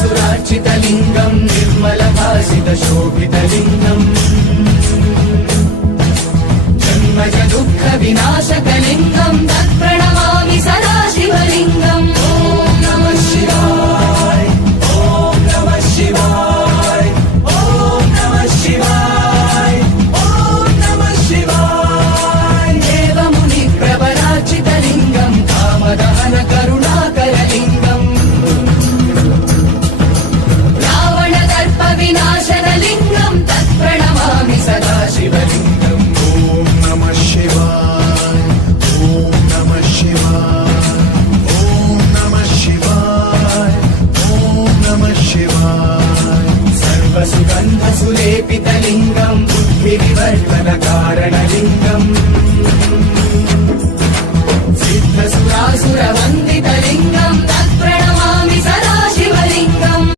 सुरार्चितलिङ्गं निर्मलभासितशोभितलिङ्गम् जन्मज दुःखविनाशकलिङ्गं तत्प्रणमामि सदा शिवलिङ्गम् ॐ नमः शिवाय ॐ नमः शिवाय ॐ नमः शिवाय ॐ नमः शिवाय देवमुनिप्रवरार्चितलिङ्गं कामदहन करुणाकरलिङ्गम् विनाशनलिङ्गं तत्प्रणमामि सदा शिवलिङ्गम् ॐ नमः शिवाय ॐ नमः शिवाय ॐ नमः शिवाय ॐ नमः शिवाय सर्वसुगन्धसुलेपितलिङ्गं बुद्धिविवर्धनकारणलिङ्गम्